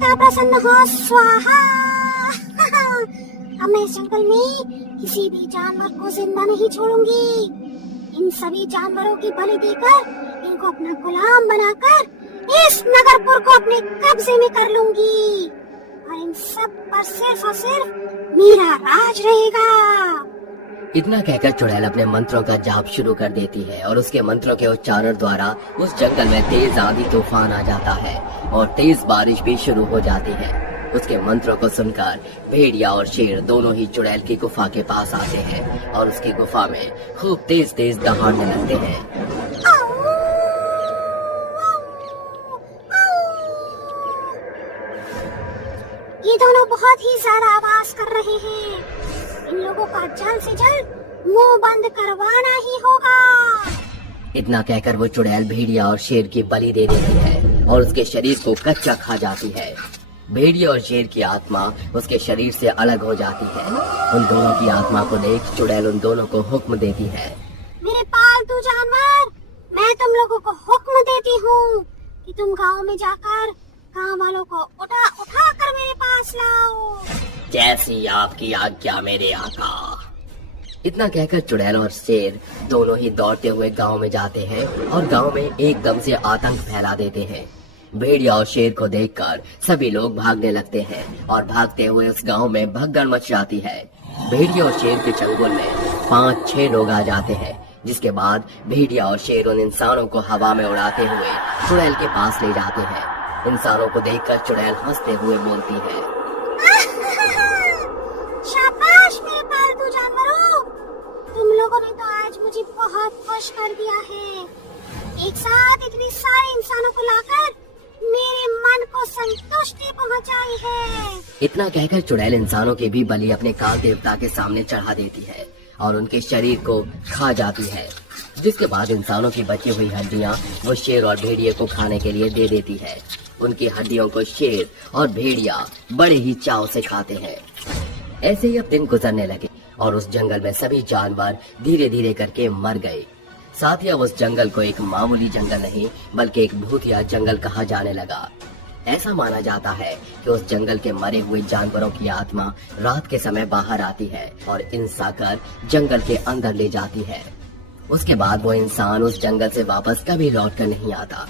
देवता प्रसन्न हो स्वाहा। अब मैं इस जंगल में किसी भी जानवर को जिंदा नहीं छोड़ूंगी। इन सभी जानवरों की बलि देकर इनको अपना गुलाम बनाकर इस नगरपुर को अपने कब्जे में कर लूंगी और इन सब पर सिर्फ और सिर्फ मेरा राज रहेगा। इतना कहकर चुड़ैल अपने मंत्रों का जाप शुरू कर देती है और उसके मंत्रों के उच्चारण द्वारा उस जंगल में तेज आंधी तूफान आ जाता है और तेज बारिश भी शुरू हो जाती है। उसके मंत्रों को सुनकर भेड़िया और शेर दोनों ही चुड़ैल की गुफा के पास आते हैं और उसकी गुफा में खूब तेज तेज दहाड़ने लगते हैं। ये दोनों बहुत ही ज्यादा आवाज कर रहे हैं। इन लोगों का जल्द से जल्द मुंह बंद करवाना ही होगा। इतना कहकर वो चुड़ैल भेड़िया और शेर की बलि दे देती है और उसके शरीर को कच्चा खा जाती है। भेड़िया और शेर की आत्मा उसके शरीर से अलग हो जाती है। उन दोनों की आत्मा को देख चुड़ैल उन दोनों को हुक्म देती है, मेरे पालतू जानवर, मैं तुम लोगों को हुक्म देती हूँ कि तुम गांव में जाकर गांव वालों को उठा उठा कर मेरे पास लाओ। जैसी आपकी आज्ञा मेरे आका। इतना कहकर चुड़ैल और शेर दोनों ही दौड़ते हुए गांव में जाते हैं और गांव में एकदम से आतंक फैला देते हैं। भेड़िया और शेर को देखकर सभी लोग भागने लगते हैं और भागते हुए उस गांव में भगदड़ मच जाती है। भेड़िया और शेर के चंगुल में 5-6 लोग आ जाते हैं, जिसके बाद भेड़िया और शेर उन इंसानों को हवा में उड़ाते हुए चुड़ैल के पास ले जाते हैं। इंसानों को देखकर चुड़ैल हंसते हुए बोलती है, शाबाश मेरे पालतू जानवरों, तुम लोगों ने तो आज मुझे बहुत खुश कर दिया है। एक साथ इतने सारे इंसानों को लाकर मेरे मन को संतुष्टि पहुंचाई है। इतना कहकर चुड़ैल इंसानों की भी बलि अपने काल देवता के सामने चढ़ा देती है और उनके शरीर को खा जाती है, जिसके बाद इंसानों की बची हुई हड्डियां वो शेर और भेड़िए को खाने के लिए दे देती है। उनकी हड्डियों को शेर और भेड़िया बड़े ही चाव से खाते हैं। ऐसे ही अब दिन गुजरने लगे और उस जंगल में सभी जानवर धीरे धीरे करके मर गए। साथ ही अब उस जंगल को एक मामूली जंगल नहीं बल्कि एक भूतिया जंगल कहा जाने लगा। ऐसा माना जाता है कि उस जंगल के मरे हुए जानवरों की आत्मा रात के समय बाहर आती है और इंसान कर जंगल के अंदर ले जाती है। उसके बाद वो इंसान उस जंगल से वापस कभी लौट कर नहीं आता।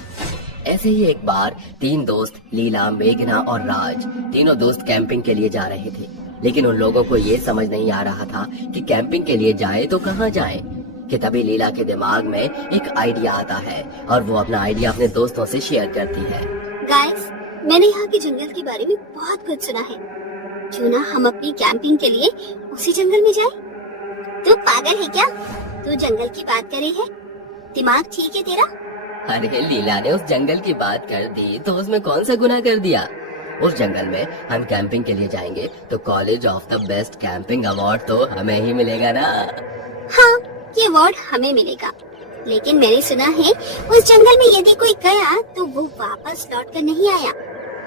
ऐसे ही एक बार 3 दोस्त लीला, मेघना और राज तीनों दोस्त कैंपिंग के लिए जा रहे थे, लेकिन उन लोगों को ये समझ नहीं आ रहा था कि कैंपिंग के लिए जाए तो कहाँ जाए कि तभी लीला के दिमाग में एक आइडिया आता है और वो अपना आइडिया अपने दोस्तों से शेयर करती है। गाइस, मैंने यहाँ के जंगल के बारे में बहुत कुछ सुना है। क्यों ना हम अपनी कैंपिंग के लिए उसी जंगल में जाएं? तू पागल है क्या? तू जंगल की बात कर रही है? दिमाग ठीक है तेरा? अरे लीला ने उस जंगल की बात कर दी तो उसमें कौन सा गुनाह कर दिया। उस जंगल में हम कैंपिंग के लिए जाएंगे तो college of the best camping award तो हमें ही मिलेगा ना। हाँ, ये अवार्ड हमें मिलेगा, लेकिन मैंने सुना है उस जंगल में यदि कोई गया तो वो वापस लौट कर नहीं आया,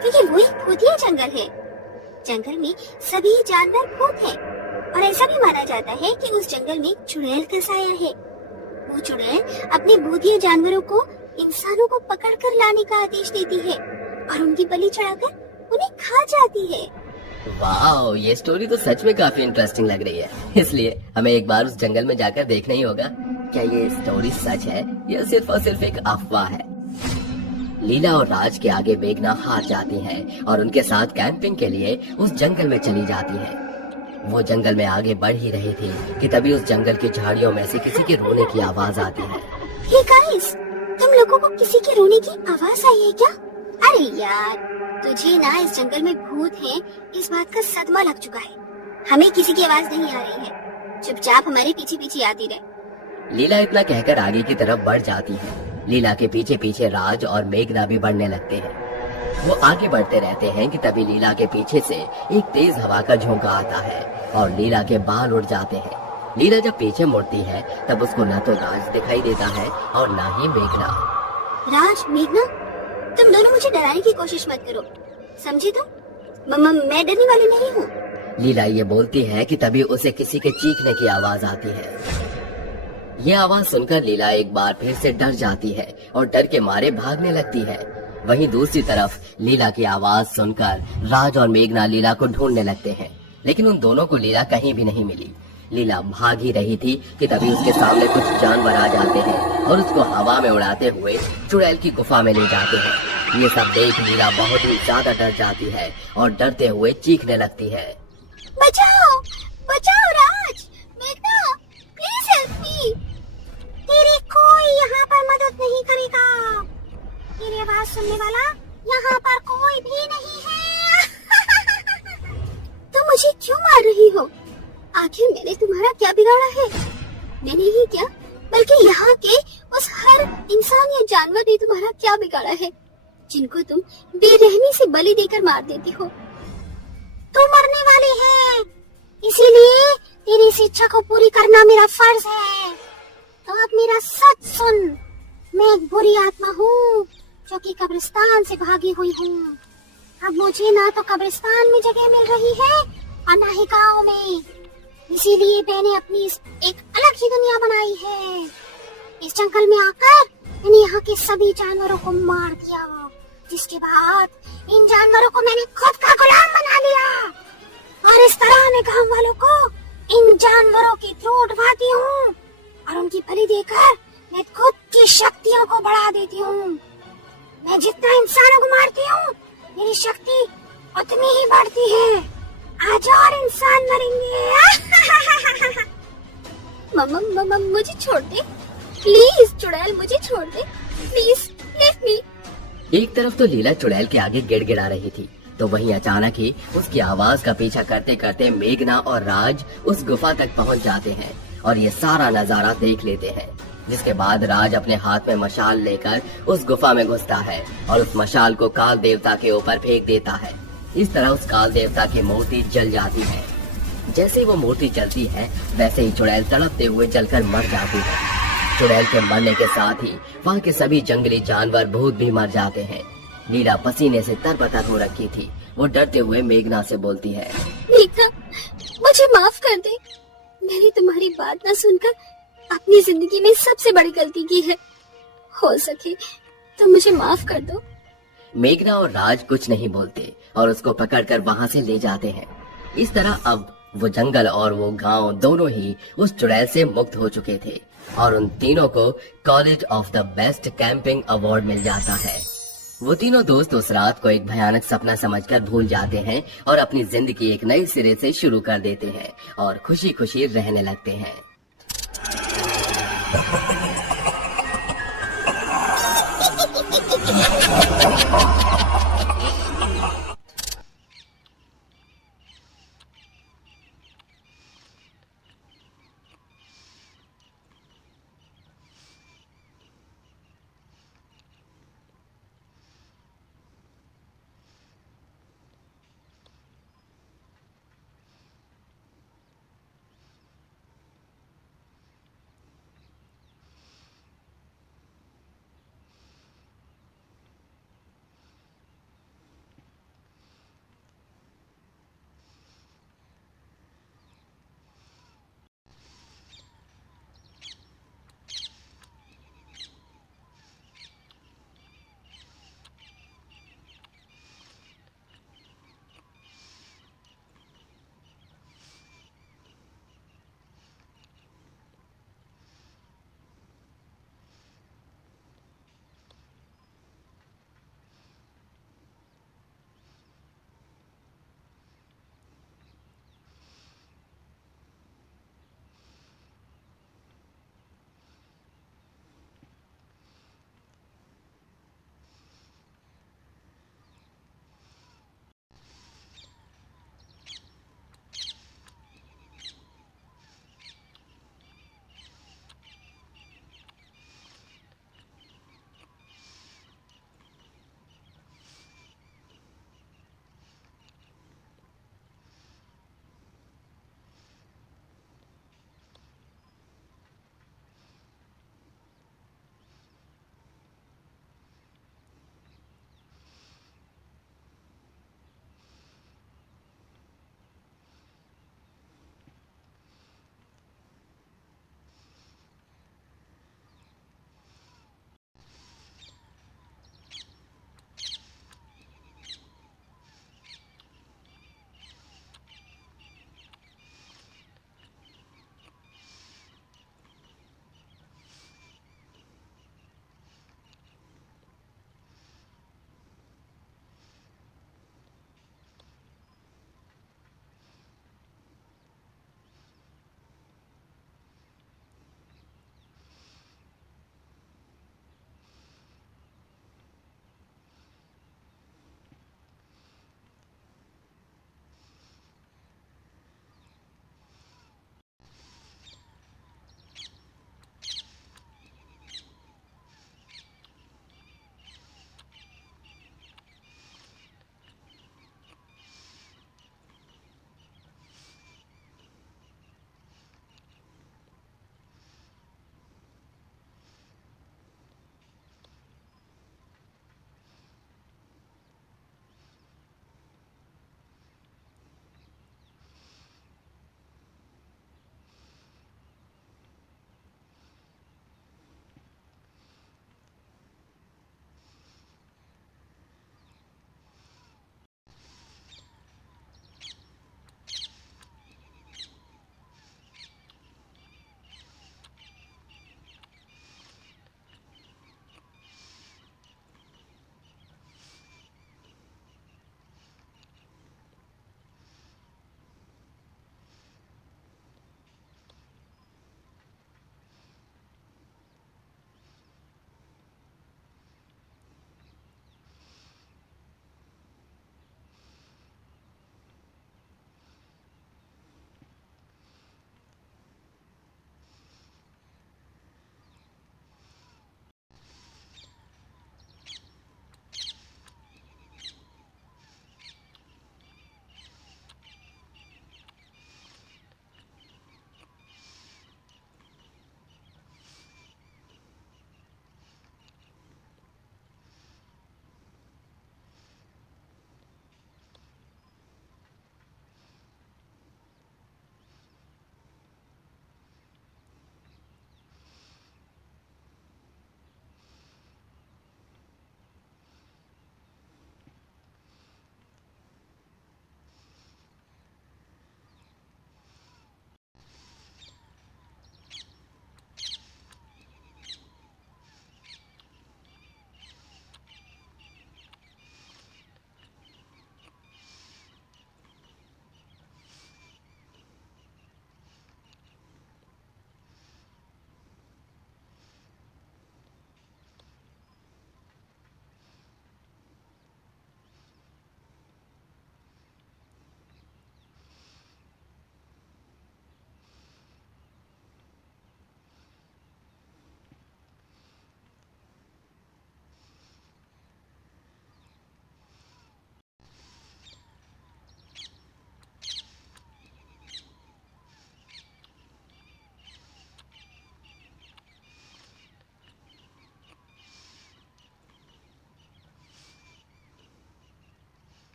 क्योंकि वो एक भूतिया जंगल है। जंगल में सभी जानवर भूत हैं और ऐसा भी माना जाता है कि उस जंगल में चुड़ैल का साया है। वो चुड़ैल अपने भूतिया जानवरों को इंसानों को पकड़कर लाने का आदेश देती है और उनकी बलि चढ़ाकर उन्हें खा जाती है। वाह, ये स्टोरी तो सच में काफी इंटरेस्टिंग लग रही है, इसलिए हमें एक बार उस जंगल में जाकर देखना ही होगा। क्या ये स्टोरी सच है या सिर्फ और सिर्फ एक अफवाह है। लीला और राज के आगे मेघना हार जाती है और उनके साथ कैंपिंग के लिए उस जंगल में चली जाती है। वो जंगल में आगे बढ़ ही रही थी कि तभी उस जंगल की झाड़ियों में से किसी के रोने की आवाज आती है। हे गाइस, तुम लोगों को किसी के रोने की आवाज आई है क्या? अरे यार, तुझे ना इस जंगल में भूत हैं, इस बात का सदमा लग चुका है। हमें किसी की आवाज नहीं आ रही है, चुपचाप हमारे पीछे पीछे आती रहे। लीला इतना कहकर आगे की तरफ बढ़ जाती है। लीला के पीछे पीछे राज और मेघना भी बढ़ने लगते हैं। वो आगे बढ़ते रहते हैं कि तभी लीला के पीछे से एक तेज हवा का झोंका आता है और लीला के बाल उड़ जाते हैं। लीला जब पीछे मुड़ती है तब उसको न तो राज दिखाई देता है और न ही मेघना। राज, मेघना, तुम दोनों मुझे डराने की कोशिश मत करो, समझी तुम? मैं डरने वाली नहीं हूँ। लीला ये बोलती है कि तभी उसे किसी के चीखने की आवाज आती है। ये आवाज सुनकर लीला एक बार फिर से डर जाती है और डर के मारे भागने लगती है। वहीं दूसरी तरफ लीला की आवाज सुनकर राज और मेघना लीला को ढूंढने लगते हैं, लेकिन उन दोनों को लीला कहीं भी नहीं मिली। लीला भाग ही रही थी कि तभी उसके सामने कुछ जानवर आ जाते हैं और उसको हवा में उड़ाते हुए चुड़ैल की गुफा में ले जाते हैं। ये सब देख लीला बहुत ही ज्यादा डर जाती है और डरते हुए चीखने लगती है। बचाओ, बचाओ राज, मेघना, प्लीज हेल्प मी। तेरी कोई यहाँ पर मदद नहीं करेगा। तेरी आवाज सुनने वाला यहाँ पर कोई भी नहीं है। तुम मुझे क्यों मार रही हो? आखिर मैंने तुम्हारा क्या बिगाड़ा है? मैंने ही क्या, बल्कि यहाँ के उस हर इंसान या जानवर ने तुम्हारा क्या बिगाड़ा है, जिनको तुम बेरहमी से बलि देकर मार देती हो। तू मरने वाली है, इसीलिए तेरी इस इच्छा को पूरी करना मेरा फर्ज है। तो अब मेरा सच सुन, मैं एक बुरी आत्मा हूँ जो कि कब्रिस्तान से भागी हुई हूँ। अब मुझे ना तो कब्रिस्तान में जगह मिल रही है और ना ही गाँव में, इसीलिए मैंने अपनी एक अलग ही दुनिया बनाई है। इस जंगल में आकर मैंने यहाँ के सभी जानवरों को मार दिया, जिसके बाद इन जानवरों को मैंने खुद का गुलाम बना लिया और इस तरह मैं गाँव वालों को इन जानवरों की थ्रोट उठवाती हूँ और उनकी बलि देकर मैं खुद की शक्तियों को बढ़ा देती हूँ। मैं जितना इंसानों को मारती हूँ, मेरी शक्ति उतनी ही बढ़ती है। आज और इंसान मरेंगे। मम्मा मुझे छोड़ दे प्लीज, चुड़ैल मुझे छोड़ दे प्लीज, लीव मी। एक तरफ तो लीला चुड़ैल के आगे गिड़गिड़ा रही थी, तो वहीं अचानक ही उसकी आवाज का पीछा करते करते मेघना और राज उस गुफा तक पहुंच जाते हैं और ये सारा नजारा देख लेते हैं। जिसके बाद राज अपने हाथ में मशाल लेकर उस गुफा में घुसता है और उस मशाल को काल देवता के ऊपर फेंक देता है। इस तरह उस काल देवता की मूर्ति जल जाती है। जैसे ही वो मूर्ति जलती है, वैसे ही चुड़ैल तड़पते हुए जलकर मर जाती है। चुड़ैल के मरने के साथ ही वहाँ के सभी जंगली जानवर भूत भी मर जाते हैं। लीला पसीने से तरबतर हो रखी थी। वो डरते हुए मेघना से बोलती है, मेघना, मुझे माफ कर दे। मैंने तुम्हारी बात न सुनकर अपनी जिंदगी में सबसे बड़ी गलती की है। हो सके तो मुझे माफ कर दो। मेघना और राज कुछ नहीं बोलते और उसको पकड़कर वहाँ से ले जाते हैं। इस तरह अब वो जंगल और वो गांव दोनों ही उस चुड़ैल से मुक्त हो चुके थे और उन तीनों को college of the best camping award मिल जाता है। वो तीनों दोस्त उस रात को एक भयानक सपना समझकर भूल जाते हैं और अपनी जिंदगी एक नए सिरे से शुरू कर देते हैं और खुशी खुशी रहने लगते हैं।